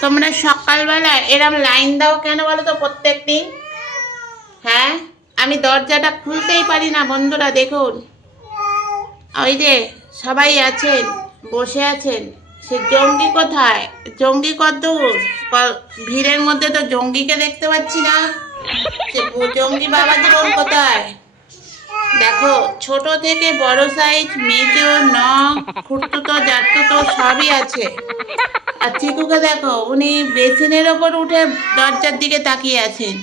তোমরা সকালবেলা এরম লাইন দাও কেন বলো তো প্রত্যেক দিন? হ্যাঁ? আমি দরজাটা খুলতেই পারি না, বন্ধুরা, দেখুন। ওই যে সবাই আছেন, বসে আছেন, সে জঙ্গি কোথায়? জঙ্গি কত ভিড়ের মধ্যে তো জঙ্গিকে দেখতে পাচ্ছি না। সে জঙ্গি বাবা জীবন কোথায়? দেখো, ছোট থেকে বড় সাইজ মেজো নখ খুঁটতুতো জাটতুতো সবই আছে। আর চিকুকে দেখো, উনি বেসিনের ওপর উঠে দরজার দিকে তাকিয়ে আছেন।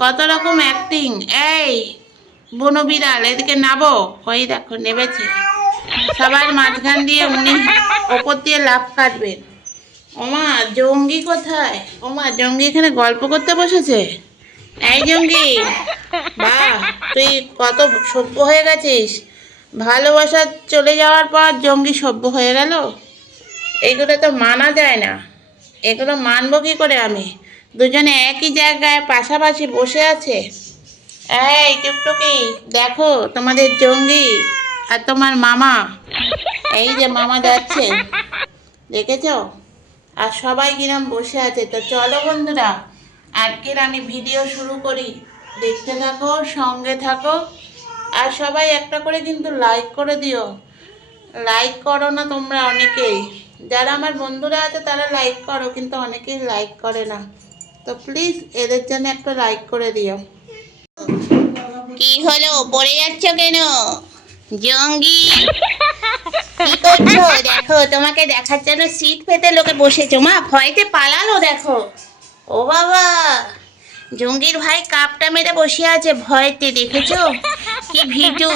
কত রকম অ্যাক্টিং এই, বনো বিড়াল এদিকে নাবো ওই দেখো নেবেছে সবার মাঝখান দিয়ে উনি ওপর দিয়ে লাভ কাটবেন। ওমা, জঙ্গি কোথায়? ওমা, জঙ্গি এখানে গল্প করতে বসেছে? এই জঙ্গি, বাহ, তুই কত সভ্য হয়ে গেছিস। ভালোবাসা চলে যাওয়ার পর জঙ্গি সভ্য হয়ে গেল? এগুলো তো মানা যায় না। এগুলো মানবো কি করে আমি? দুজনে একই জায়গায় পাশাপাশি বসে আছে? এই টুকটুকি, দেখো তোমাদের জঙ্গি আর তোমার মামা। এই যে মামা যাচ্ছে। দেখেছ? আর সবাই কিরম বসে আছে। তো চলো বন্ধুরা, আজকের আমি ভিডিও শুরু করি। দেখতে থাকো, সঙ্গে থাকো। আর সবাই একটা করে কিন্তু লাইক করে দিও। লাইক করো না তোমরা অনেকেই। যারা আমার বন্ধুরা আছে, তারা লাইক করো, কিন্তু অনেকেই লাইক করে না। তো প্লিজ এদের জন্য একটা লাইক করে দিও। কি হলো? পড়ে যাচ্ছ কেন? জঙ্গি। কি করছ? দেখো, তোমাকে দেখার জন্য সিট পেতে লোকে বসেছো। মা, ভয়তে পালালো, দেখো। ও বাবা, জঙ্গির ভাই কাপটা মেরে বসে আছে ভয়তে, দেখেছ? কি ভিটু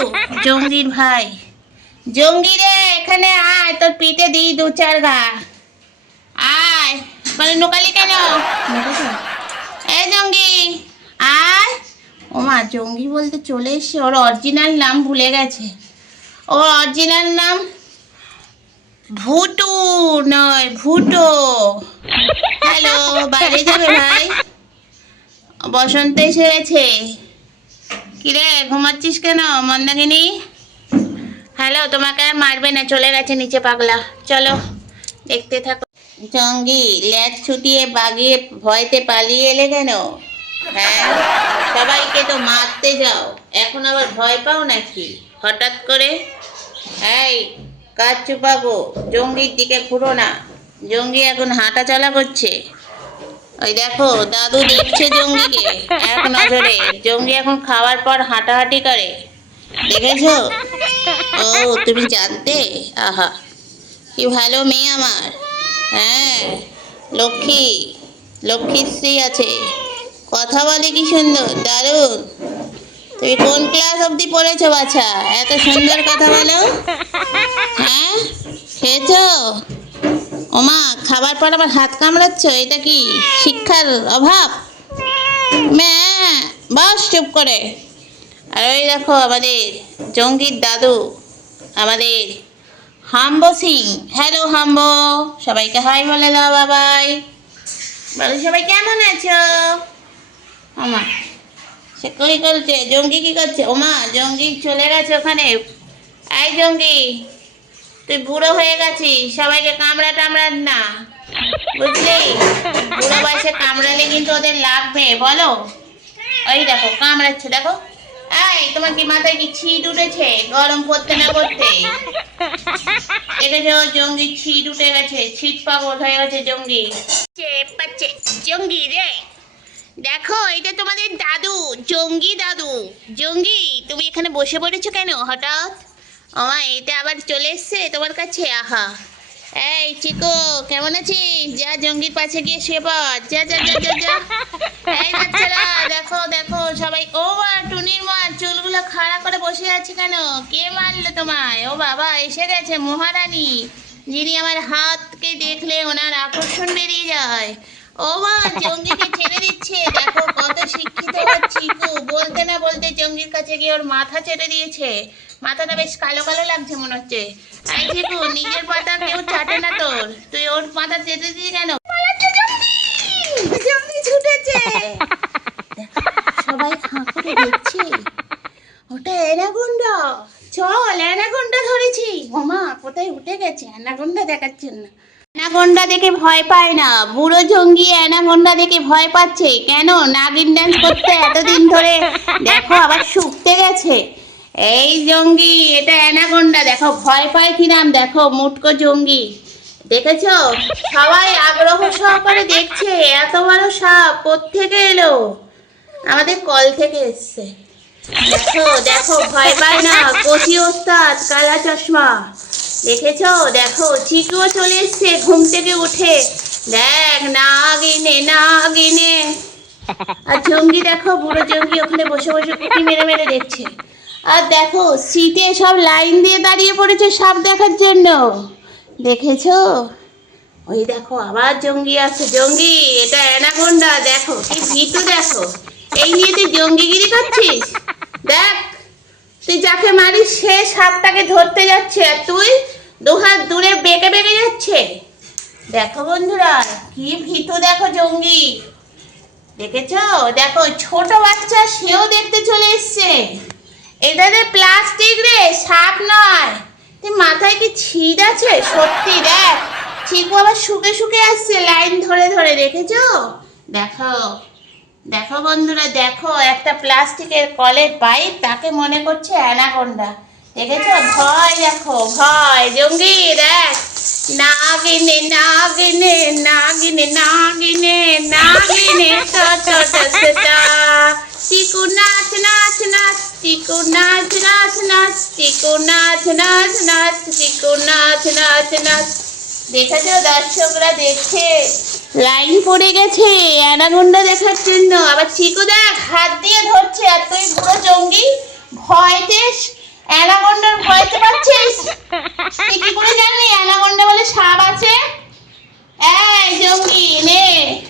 জঙ্গির ভাই। জঙ্গি রে, এখানে আয়, তোর পিঠে দিই দু চার গা। আয় মানে নোকালি কেন? এ জঙ্গি, আয়। ও মা, জঙ্গি বলতে চলে এসছে, ওর অরিজিনাল নাম ভুলে গেছে। ও অরিজিনাল নাম ভুটু নয়, ভুটো। হ্যালো, বাইরে যাবে ভাই? বসন্ত এসে গেছে। কিরে, ঘুমাচ্ছিস কেন, মন্দাকিনী? হ্যালো তোমাকে আর মারবে না, চলে গেছে নিচে পাগলা। চলো, দেখতে থাকো। জঙ্গি, ল্যাজ ছুটিয়ে বাগিয়ে ভয়তে পালিয়ে এলে কেন? হ্যাঁ সবাইকে তো মারতে যাও। এখন আবার ভয় পাও নাকি? হঠাৎ করে? এই কাজ চুপাবো জঙ্গির দিকে ঘুরো না। জঙ্গি এখন হাঁটা চলা করছে। ওই দেখো, দাদু দেখছে জঙ্গিকে, এক নজরে। জঙ্গি এখন খাওয়ার পর হাঁটাহাঁটি করে। দেখেছ? ও, তুমি জানতে? আহা, কি ভালো মেয়ে আমার। হ্যাঁ লক্ষ্মী লক্ষ্মীশ্রী আছে। কথা বলে কি সুন্দর? দারুণ। তুমি কোন ক্লাস অবধি পড়েছো বাছা? এত সুন্দর কথা বলো। হ্যাঁ খেয়েছো? ওমা, খাবার পর আবার হাত কামড়াচ্ছ? এটা কি শিক্ষার অভাব? ম্যা, বাস চুপ করে। আর ওই দেখো আমাদের জঙ্গির দাদু, আমাদের হাম্ব সিং। হ্যালো হাম্বো। সবাইকে হাই বলে দাও, বাবাই। বলো, সবাই কেমন আছো? ওমা, সে কই করছে? জঙ্গি কি করছে? ওমা, জঙ্গি চলে গেছে ওখানে। এই জঙ্গি, তুই বুড়ো হয়ে গেছিস, সবাইকে কামড়া টামড়ান না। বুঝলি? বুড়ো বয়সে কামড়ালে কিন্তু ওদের লাগবে, বলো? ওই দেখো, কামড়াচ্ছে, দেখো। এই তোমার কি মাথায় কি ছিট উঠেছে গরম করতে না করতে দেখেছ জঙ্গি ছিট উঠে গেছে ছিট পাগল হয়ে গেছে জঙ্গি। পাচ্ছে? জঙ্গি রে। দেখো, এটা তোমাদের দাদু, জঙ্গি দাদু। জঙ্গি, তুমি এখানে বসে পড়েছো কেন, হঠাৎ? আমা এটা আবার চলে এসছে তোমার কাছে? আহা। এই চিকু, কেমন আছিস? যা, জঙ্গির পাশে গিয়ে শুয়ে পড়। যা যা যা যা এই বাচ্চারা, দেখো দেখো সবাই। ও মা, টুনির মা, চুলগুলো খাড়া করে বসে আছে কেন? কে মারলো তোমায়? ও বাবা, এসে গেছে, মহারানী। যিনি আমার হাতকে দেখলে ওনার আকর্ষণ বেরিয়ে যায়। ও মা, জঙ্গিকে ছেড়ে দিচ্ছে। দেখো কত শিক্ষিত জঙ্গির কাছে গিয়ে ওর মাথা দিয়েছে। মাথাটা বেশ কালো কালো লাগছে মনে হচ্ছে। কেন? জঙ্গি! ছুটেছে। সবাই ওটা অ্যানাগুন্ডা চল ধরেছি। ওমা কোথায় উঠে গেছে? অ্যানাগুন্ডা দেখাচ্ছেন না। অ্যানাকোন্ডা দেখে ভয় পায় না। বুড়ো জঙ্গি অ্যানাকোন্ডা দেখে ভয় পাচ্ছে। কেন? নাগিন ডান্স করতে এতদিন ধরে দেখো আবার শুকতে গেছে। এই জঙ্গি, এটা অ্যানাকোন্ডা। দেখো, ভয় পায় কিরাম দেখো, মুটকো জঙ্গি। দেখেছ? সবাই আগ্রহ সহকারে দেখছে। এত বড় সাপ কোত্থেকে এলো? আমাদের কল থেকে এসছে। দেখো দেখো, ভয় পায় না। কচি ওস্তাদ, কালা চশমা। দেখেছ? দেখো চিকুও চলে এসছে, ঘুম থেকে উঠে। দেখ না গিনে না গিনে আর জঙ্গি দেখো, বুড়ো জঙ্গি ওখানে বসে বসে কুকি মেরে মেরে দেখছে। আর দেখো সিটে সব লাইন দিয়ে দাঁড়িয়ে পড়েছে সাপ দেখার জন্য। দেখেছ? ওই দেখো, আবার জঙ্গি আছে জঙ্গি, এটা অ্যানাকোন্ডা, দেখো, কি ভিতু দেখো। এই নিয়ে তুই জঙ্গিগিরি করছিস? দেখ, তুই যাকে মারিস, সে সাপটাকে ধরতে যাচ্ছে। আর তুই দুহাত দূরে বেঁকে বেঁকে যাচ্ছে। দেখো বন্ধুরা, কি ভীতু দেখো জঙ্গি। দেখেছ? দেখো, ছোট বাচ্চা সেও দেখতে চলে এসছে। এটা রে প্লাস্টিক রে, সাপ নয়। তুই মাথায় কি ছিদ আছে? সত্যি, দেখ। চিকু আবার শুকে শুকে আসছে লাইন ধরে ধরে, দেখেছ? দেখো দেখো বন্ধুরা, দেখো একটা প্লাস্টিকের কলের পাইপ, তাকে মনে করছে অ্যানাকোন্ডা। দেখেছ? ভয় দেখো, ভয়। জঙ্গি, দেখ। নাগিনে নাগিনে নাগিনে নাগিনে নাগিনে টা টা টা টা টা চিকু নাচ নাচ নাচ চিকু নাচ নাচ নাচ চিকু নাচ নাচ নাচ চিকু নাচ নাচ। নাচ দেখেছ? দর্শকরা দেখছে লাইন পড়ে গেছে অ্যানাকোন্ডা দেখার জন্য। আবার চিকু দেখ, হাত দিয়ে ধরছে। আর তুই পুরো জঙ্গি ভয়তে অ্যানাকোন্ডার ভয়তে পাচ্ছিস? তুই কি করে জানলি? অ্যানাকোন্ডা বলে সাপ আছে? এই জঙ্গি, নে।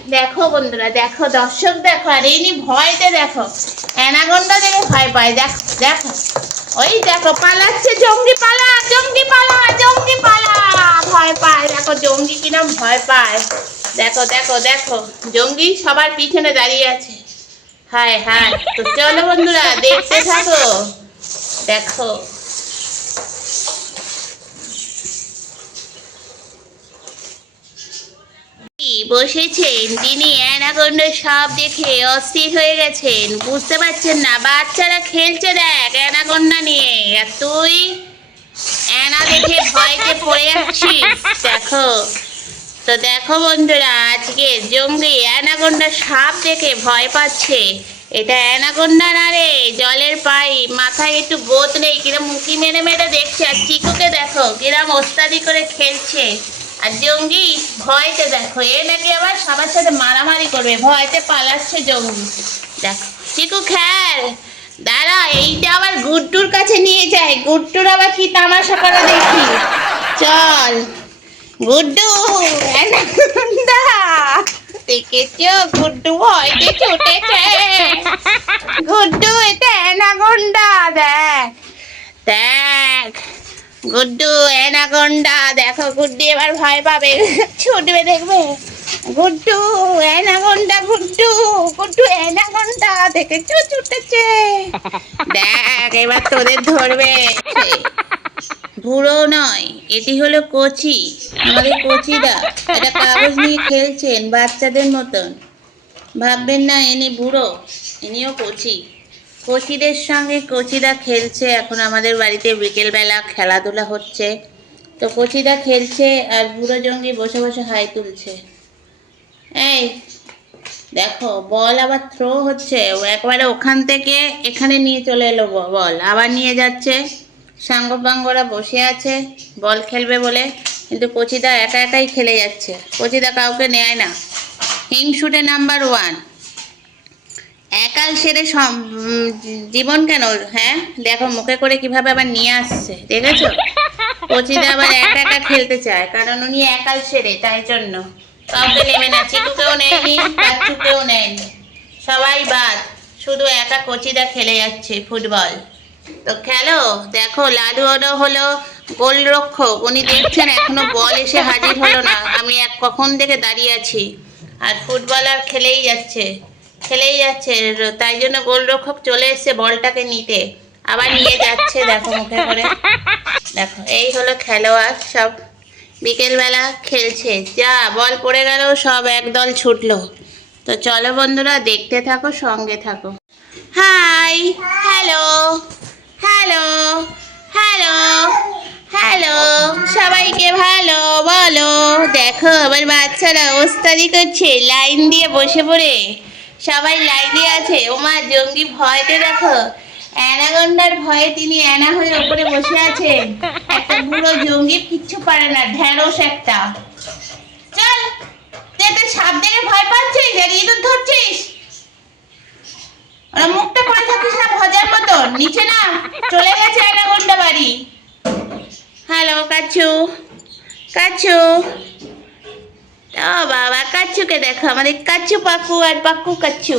দেখো বন্ধুরা, দেখো, দর্শক দেখো, আর ইনি ভয়তে দেখো। অ্যানাকোন্ডা দেখে ভয় পায়। দেখো দেখো। ওই দেখো, পালাচ্ছে, জঙ্গি পালা জঙ্গি পালা জঙ্গি পালা। ভয় পায়। দেখো, জঙ্গি কিরম ভয় পায়। দেখো দেখো দেখো, জঙ্গি সবার পিছনে দাঁড়িয়ে আছে। হায় হায়। তো চলো বন্ধুরা, দেখতে থাকো। দেখো। বসেছেন? যিনি অ্যানাকোন্ডা সাপ দেখে অস্থির হয়ে গেছেন। বুঝতে পারছেন না, বাচ্চারা খেলছে দেখ অ্যানাকোন্ডা নিয়ে। আর তুই? অ্যানা দেখে ভয়তে পড়ে যাচ্ছিস। দেখো। তো দেখো বন্ধুরা, আজকে জঙ্গি অ্যানাকোন্ডা সাপ দেখে ভয় পাচ্ছে। এটা অ্যানাকোন্ডা না রে? জলের পাইপ। মাথায় একটু গোত নেই। কিরম মুখি মেরে মেরে দেখছে। আর চিকুকে দেখো, কিরম ওস্তাদি করে খেলছে। আর জঙ্গি, ভয়তে দেখো, এ নাকি আবার সবার সাথে মারামারি করবে। ভয়তে পালাচ্ছে জঙ্গি। দেখো, চিকু খেল। দাঁড়া, এইটা আবার গুড্ডুর কাছে নিয়ে যায়। গুড্ডুর আবার কি তামাশা করে দেখি? চল। গুড্ডু, অ্যানাকোন্ডা। দেখেছ? গুড্ডু ভয়তে ছুটেছে। গুড্ডু দেখ। দেখ গুড্ডু দেখো গুড্ডু এবার ভয় পাবে। ছুটবে দেখবে। গুড্ডু অ্যানাকোন্ডা গুড্ডু গুড্ডু অ্যানাকোন্ডা দেখেছ? ছুটেছে। দেখ, এবার তোদের ধরবে। বুড়ো নয়, এটি হলো কচি। আমাদের কচিরা এটা কাগজ নিয়ে খেলছেন বাচ্চাদের মতন। ভাববেন না, ইনি বুড়ো, ইনিও কচি। কচিদের সঙ্গে কচিরা খেলছে, এখন আমাদের বাড়িতে বিকেলবেলা খেলাধুলা হচ্ছে। তো কচিরা খেলছে আর বুড়ো জঙ্গি বসে বসে হাই তুলছে। এই, দেখো, বল আবার থ্রো হচ্ছে। একবারে ওখান থেকে এখানে নিয়ে চলে এলো বল, আবার নিয়ে যাচ্ছে। সাঙ্গপাঙ্গরা বসে আছে, বল খেলবে বলে। কিন্তু কচিদা একা একাই খেলে যাচ্ছে। কচিদা কাউকে নেয় না। হিংসুটে নাম্বার ওয়ান। একাল সেরে জীবন কেন? হ্যাঁ? দেখো মুখে করে কীভাবে আবার নিয়ে আসছে, দেখেছ? কচিদা আবার একা একা খেলতে চায়, কারণ উনি একাল সেরে, তাই জন্য। কাউকে নেবে না চিকুকেও নেয়নি কাচ্চুকেও নেয়নি। সবাই বাদ, শুধু একা কচিদা খেলে যাচ্ছে ফুটবল। তো খেলো? দেখো লালু ওরও হলো গোলরক্ষক। উনি দেখছেন, এখনও বল এসে হাজির হলো না। আমি এক কখন থেকে দাঁড়িয়ে আছি। আর ফুটবলার খেলেই যাচ্ছে। খেলেই যাচ্ছে। তাই জন্য গোলরক্ষক চলে এসেছে বলটাকে নিতে। আবার নিয়ে যাচ্ছে, দেখো মুখে করে। দেখো, এই হলো খেলোয়াড় সব। বিকেলবেলা খেলছে। যা, বল পড়ে গেল, সব একদল ছুটলো। তো চলো বন্ধুরা, দেখতে থাকো, সঙ্গে থাকো। Hi, hello. Hello hello hello, সবাইকে ভালো বলো। দেখো, আমার বাচ্চারা ওস্তাদি করছে, লাইন দিয়ে বসে পড়ে। সবাই লাইনে আছে। ওমা, জঙ্গি ভয়তে দেখো অ্যানাগন্ডার ভয়ে তিনি অ্যানা হয়ে ওপরে বসে আছেন একটা বুড়ো জঙ্গি কিচ্ছু পারে না, ঢ্যাঁড়স একটা। চল তুই একটা সাপ দেখে ভয় পাচ্ছিস আর ইঁদুর ধরছিস ওরা মুখটা পড়ে থাকিস না ভজার মতন নিচে না চলে গেছে অ্যানাগন্ডা বাড়ি কাছু কাচ্চু। ও বাবা কাছুকে দেখো আমাদের কাছু পাকু আর পাকু কাচ্চু।